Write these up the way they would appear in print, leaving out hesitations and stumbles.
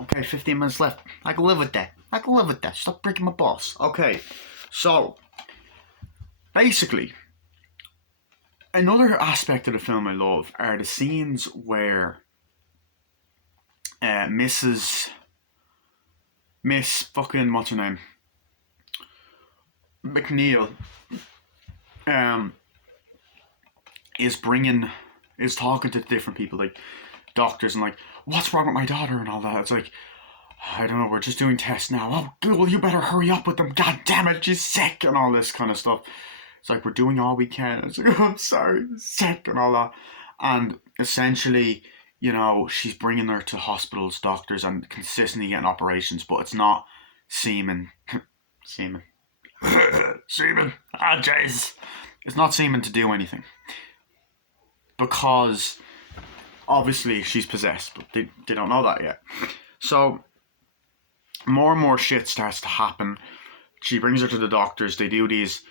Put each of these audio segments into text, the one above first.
Okay, 15 minutes left. I can live with that. Stop breaking my balls. Okay, so basically, another aspect of the film I love are the scenes where Miss fucking what's her name, McNeil, um, is bringing is talking to different people like doctors and like what's wrong with my daughter and all that. It's like I don't know, we're just doing tests now. Oh, well, you better hurry up with them. God damn it, she's sick and all this kind of stuff. It's like we're doing all we can. It's like, oh, I'm sorry, I'm sick and all that. And essentially, she's bringing her to hospitals, doctors, and consistently getting operations, but it's not semen. Semen. Semen. Ah, jeez. It's not semen to do anything. Because obviously she's possessed, but they don't know that yet. So more and more shit starts to happen. She brings her to the doctors. They do this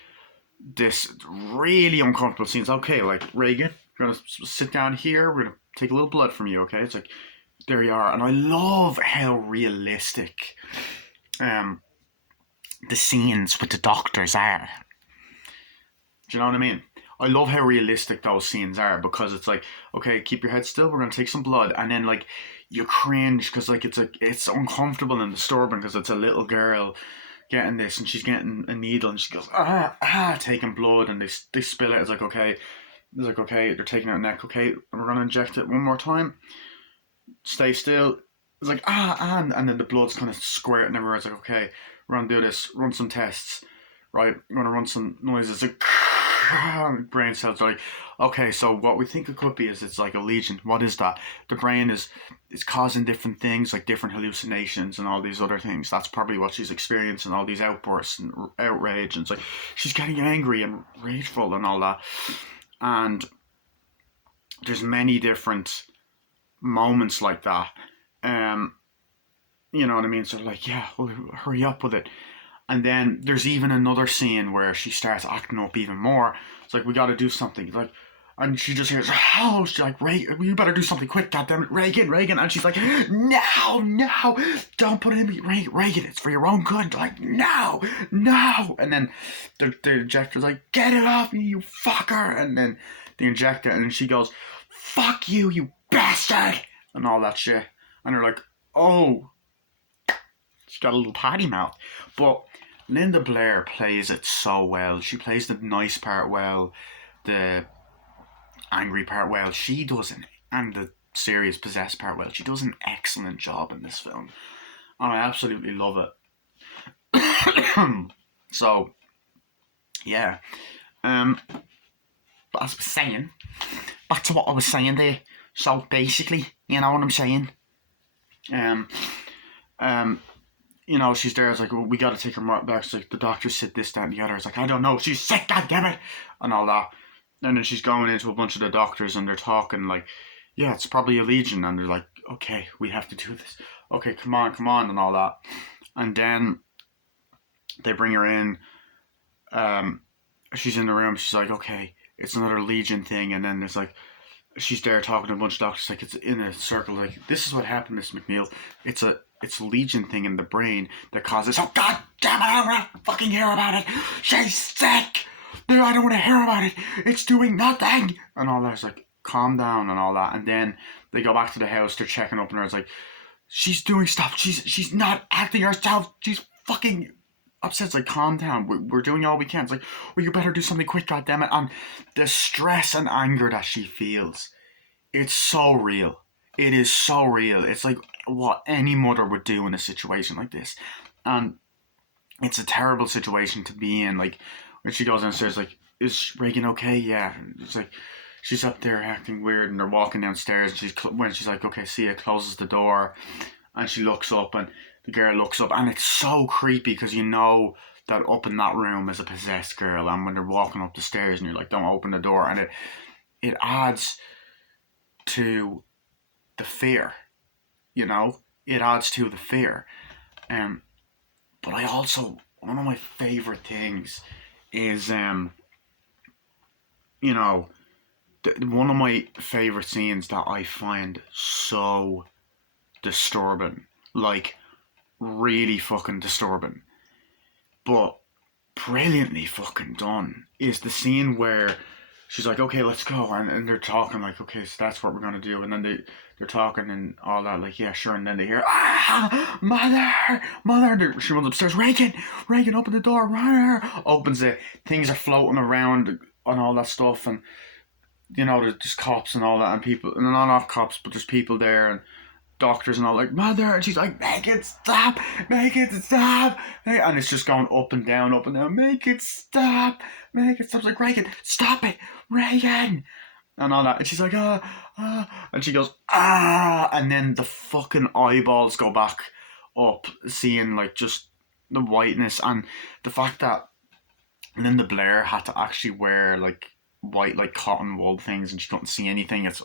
really uncomfortable scenes. Okay, like Reagan, you're gonna sit down here. We're gonna take a little blood from you. Okay, it's like there you are. And I love how realistic the scenes with the doctors are. Do you know what I mean? I love how realistic those scenes are because it's like, okay, keep your head still. We're gonna take some blood, and then like you cringe because like it's uncomfortable and disturbing because it's a little girl getting this and she's getting a needle and she goes taking blood and they spill it. It's like okay, they're taking out her neck. Okay, we're gonna inject it one more time. Stay still. It's like and then the blood's kind of squirting everywhere. It's like okay, we're gonna do this. Run some tests. Right, we're gonna run some noises. Like brain cells are like, okay, so what we think it could be is it's like a lesion. What is that? The brain is causing different things, like different hallucinations and all these other things. That's probably what she's experiencing, all these outbursts and outrage. And it's like she's getting angry and rageful and all that. And there's many different moments like that. You know what I mean? So like, yeah, well, hurry up with it. And then there's even another scene where she starts acting up even more. It's like, we gotta do something. Like, and she just hears, oh, she's like, Reagan, you better do something quick, goddammit, Reagan. And she's like, no, don't put it in me, Reagan, it's for your own good. Like, no. And then the injector's like, get it off me, you fucker. And then they inject it, and then she goes, fuck you, you bastard. And all that shit. And they're like, oh. She's got a little potty mouth. But Linda Blair plays it so well. She plays the nice part well, the angry part well. She does and the serious possessed part well. She does an excellent job in this film. And I absolutely love it. So, yeah. But as I was saying, back to what I was saying there. So basically, you know what I'm saying? She's there. It's like, well, we got to take her back. It's like the doctor said this, that, and the other. It's like, I don't know. She's sick. God damn it, and all that. And then she's going into a bunch of the doctors, and they're talking like, yeah, it's probably a legion. And they're like, okay, we have to do this. Okay, come on, and all that. And then they bring her in. She's in the room. She's like, okay, it's another legion thing. And then there's like, she's there talking to a bunch of doctors. Like it's in a circle. Like this is what happened, Miss McNeil. It's a legion thing in the brain that causes. Oh god damn it! I don't want to fucking hear about it. She's sick. No, I don't want to hear about it. It's doing nothing. And all that. It's like calm down and all that. And then they go back to the house. They're checking up on her. It's like she's doing stuff. She's not acting herself. She's fucking upset. It's like calm down. We're doing all we can. It's like, well, you better do something quick. God damn it! And the stress and anger that she feels. It's so real. It is so real. It's like what any mother would do in a situation like this. And it's a terrible situation to be in. Like, when she goes downstairs, like, is Reagan okay? Yeah. It's like, she's up there acting weird and they're walking downstairs. And when she's like, okay, see ya, closes the door. And she looks up and the girl looks up. And it's so creepy because you know that up in that room is a possessed girl. And when they're walking up the stairs and you're like, don't open the door. And it adds to the fear, it adds to the fear. But I also, one of my favorite things is, one of my favorite scenes that I find so disturbing. like really fucking disturbing, but brilliantly fucking done is the scene where she's like, okay, let's go, and they're talking like, okay, so that's what we're gonna do, and then they're talking and all that, like, yeah, sure, and then they hear, ah, mother, and she runs upstairs, Reagan, open the door, run, opens it, things are floating around and all that stuff, and you know, there's just cops and all that, and people, and not cops, but there's people there, and doctors and all, like, mother, and she's like, make it stop, and it's just going up and down, make it stop, It's like, Reagan, stop it, Reagan, and all that, and she's like, and she goes, and then the fucking eyeballs go back up, seeing, like, just the whiteness, and the fact that, and then the Blair had to actually wear, like, white, like, cotton wool things, and she couldn't see anything, it's,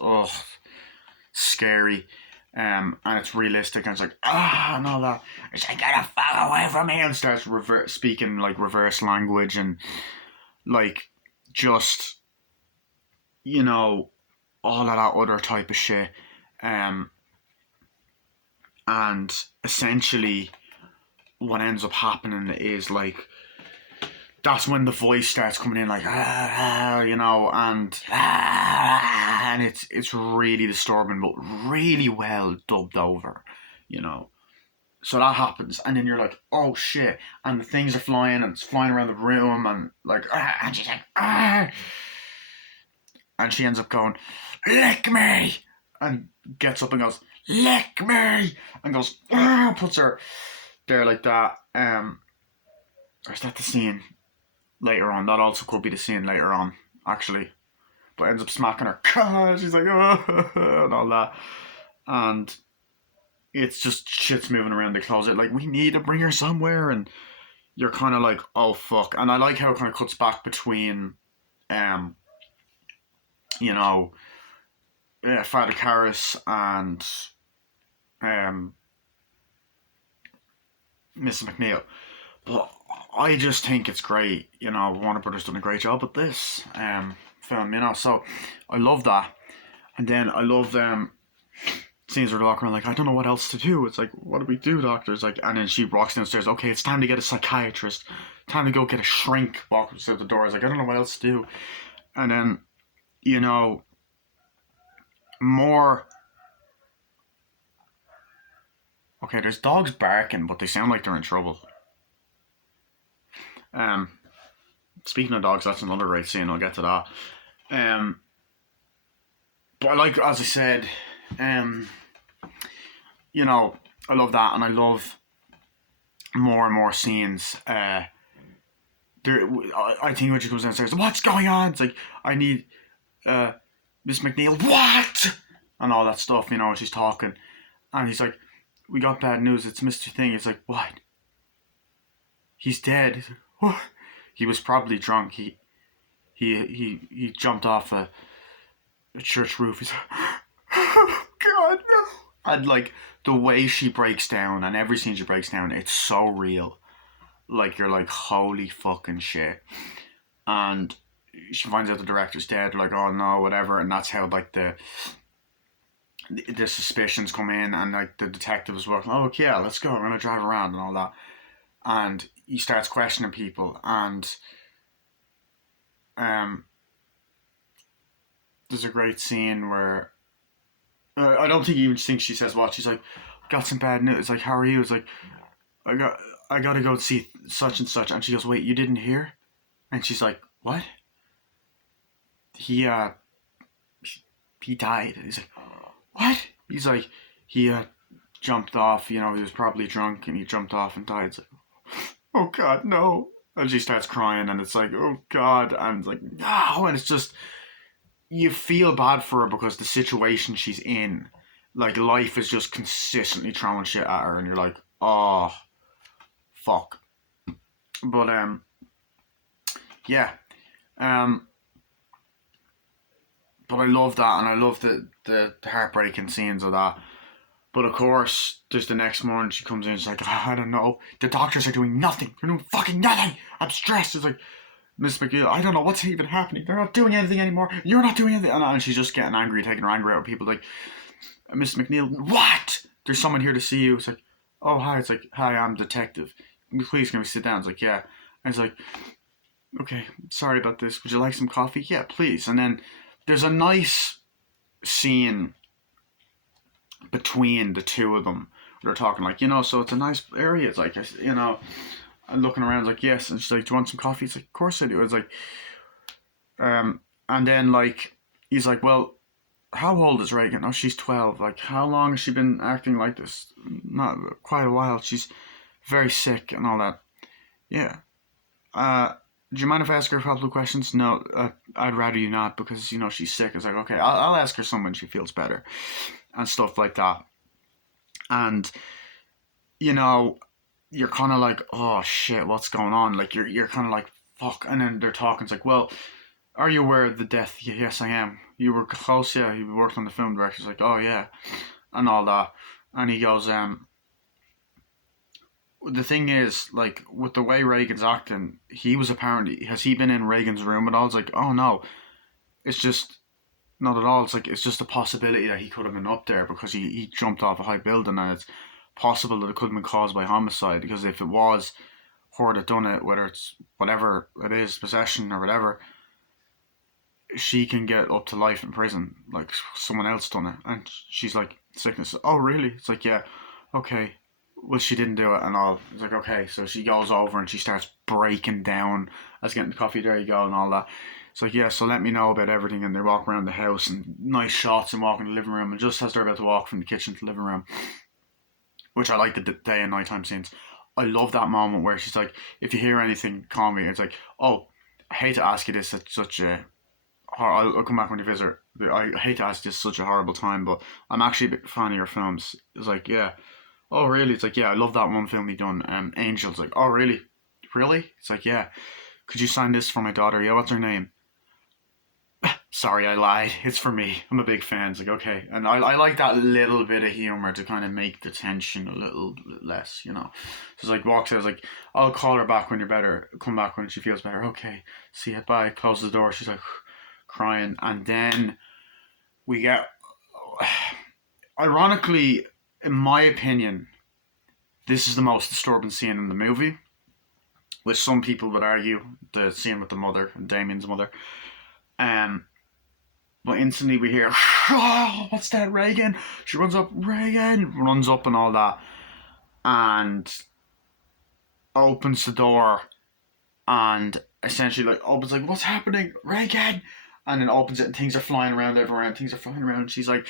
scary. And it's realistic, and it's like, and all that. It's like, get the fuck away from me, and starts speaking like reverse language, and like just, you know, all of that other type of shit. And essentially, what ends up happening is like, that's when the voice starts coming in, like, you know, and it's really disturbing, but really well dubbed over, you know. So that happens, and then you're like, oh shit, and the things are flying, and it's flying around the room, and like, and she's like, and she ends up going, lick me, and gets up and goes, lick me, and goes, puts her there like that. Or is that the scene later on? That also could be the scene later on, actually. But ends up smacking her. She's like, and all that. And it's just shit's moving around the closet. Like, we need to bring her somewhere. And you're kind of like, oh, fuck. And I like how it kind of cuts back between, you know, Father Karras and Mrs. McNeil. But I just think it's great. You know, Warner Brothers done a great job with this film, you know. So I love that. And then I love scenes where they're walking around like, I don't know what else to do. It's like, what do we do, doctor? It's like, and then she walks downstairs, okay, it's time to get a psychiatrist. Time to go get a shrink. Walks out the door. It's like, I don't know what else to do. And then, you know, more... Okay, there's dogs barking, but they sound like they're in trouble. Speaking of dogs, that's another great scene. I'll get to that. But I like, as I said, you know, I love that, and I love more and more scenes. I think when she comes downstairs, what's going on? It's like, I need Miss McNeil. What? And all that stuff. You know, she's talking, and he's like, we got bad news. It's Mr. Thing. It's like, what? He's dead. He's like, what? He was probably drunk. He jumped off a church roof. He's like, oh, God, no. And like the way she breaks down, and every scene she breaks down, it's so real. Like, you're like, holy fucking shit. And she finds out the director's dead. Like, oh no, whatever. And that's how like the suspicions come in, and like the detective is working. Oh yeah, let's go. We're gonna drive around and all that. And he starts questioning people, and there's a great scene where I don't think he even thinks she says what. She's like, got some bad news. It's like, how are you? It's like, I gotta go see such and such. And she goes, wait, you didn't hear? And she's like, what? He died. He's like, what? He's like, he jumped off, you know, he was probably drunk, and he jumped off and died. It's like, oh God, no. And she starts crying, and it's like, oh God. And it's like, no. And it's just, you feel bad for her because the situation she's in, like, life is just consistently throwing shit at her, and you're like, oh, fuck. But, yeah. But I love that, and I love the heartbreaking scenes of that. But of course, there's the next morning, she comes in, she's like, I don't know, the doctors are doing nothing, they're doing fucking nothing, I'm stressed. It's like, Miss McGill, I don't know what's even happening, they're not doing anything anymore, you're not doing anything, and she's just getting angry, taking her anger out of people, like, Miss McNeil, what? There's someone here to see you. It's like, oh hi, it's like, hi, I'm detective. Please can we sit down? It's like, yeah. And it's like, okay, sorry about this. Would you like some coffee? Yeah, please. And then there's a nice scene between the two of them. They're talking like, so it's a nice area. It's like, and looking around, like, yes. And she's like, do you want some coffee? It's like, of course I do. It's like, and then like, he's like, well, how old is Reagan? Oh, she's 12. Like, how long has she been acting like this? Not quite a while. She's very sick and all that. Yeah. Do you mind if I ask her a couple of questions? No, I'd rather you not because, she's sick. It's like, okay, I'll ask her some when she feels better and stuff like that. And, you're kind of like, oh shit, what's going on? Like, you're kind of like, fuck. And then they're talking. It's like, well, are you aware of the death? Yes, I am. You were close, yeah. You worked on the film director. He's like, oh yeah, and all that. And he goes, the thing is, like, with the way Reagan's acting, he was apparently, has he been in Reagan's room at all? It's like, oh no, it's just not at all. It's like, it's just a possibility that he could have been up there because he jumped off a high building, and it's possible that it could have been caused by homicide, because if it was her that done it, whether it's whatever it is, possession or whatever, she can get up to life in prison, like someone else done it. And she's like, sickness. Oh, really? It's like, yeah, okay. Well, she didn't do it and all. It's like, okay. So she goes over and she starts breaking down as getting the coffee, there you go, and all that. It's like, yeah, so let me know about everything. And they walk around the house and nice shots and walk in the living room. And just as they're about to walk from the kitchen to the living room, which I like the day and nighttime scenes, I love that moment where she's like, if you hear anything, call me. It's like, oh, I hate to ask you this at such a I'll come back when you visit. I hate to ask this such a horrible time, but I'm actually a big fan of your films. It's like, yeah. Oh, really? It's like, yeah, I love that one film you done, Angels. Like, oh, really? Really? It's like, yeah. Could you sign this for my daughter? Yeah, what's her name? Sorry, I lied. It's for me. I'm a big fan. It's like, okay. And I like that little bit of humor to kind of make the tension a little less, So it's like, walks out, it's like, I'll call her back when you're better. Come back when she feels better. Okay. See you. Bye. Close the door. She's like, crying. And then we get, ironically, in my opinion, this is the most disturbing scene in the movie, which some people would argue the scene with the mother, Damien's mother. But instantly we hear, oh, what's that, Reagan? She runs up, Reagan runs up and all that, and opens the door, and essentially like opens, like, what's happening, Reagan? And then opens it and things are flying around everywhere and things are flying around and she's like,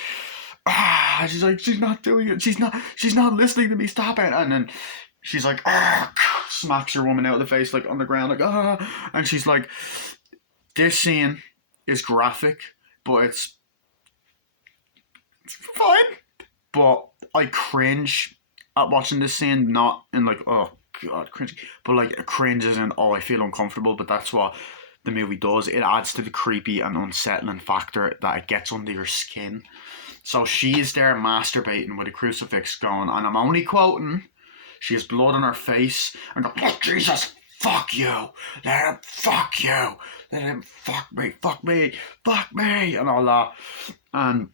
she's like, she's not doing it, she's not listening to me, stop it. And then she's like, smacks her woman out of the face, like on the ground, like, and she's like, this scene is graphic, but it's fine. But I cringe at watching this scene, not in like, oh god, cringe, but like cringe as in, oh, I feel uncomfortable. But that's what the movie does. It adds to the creepy and unsettling factor that it gets under your skin. So she is there masturbating with a crucifix going, and I'm only quoting, she has blood on her face, and go, oh, Jesus, fuck you, let him fuck you, let him fuck me, fuck me, fuck me, and all that. And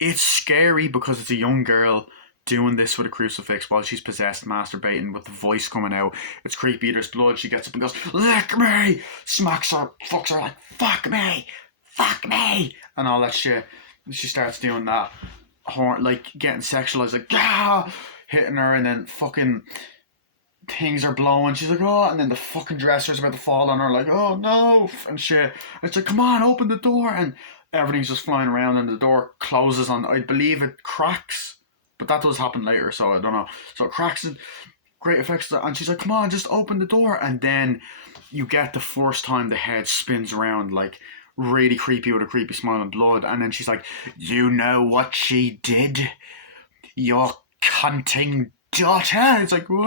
it's scary because it's a young girl doing this with a crucifix while she's possessed, masturbating with the voice coming out. It's creepy, there's blood, she gets up and goes, lick me, smacks her, fucks her, like, fuck me, and all that shit. And she starts doing that, like getting sexualized, like, hitting her, and then fucking things are blowing. She's like, oh, and then the fucking dresser's about to fall on her, like, oh no, and shit. And it's like, come on, open the door, and everything's just flying around, and the door closes on, I believe it cracks, but that does happen later, so I don't know. So it cracks, and great effects, and she's like, come on, just open the door. And then you get the first time the head spins around, like, really creepy with a creepy smile and blood, and then she's like, you know what she did? Your cunting daughter. It's like, what?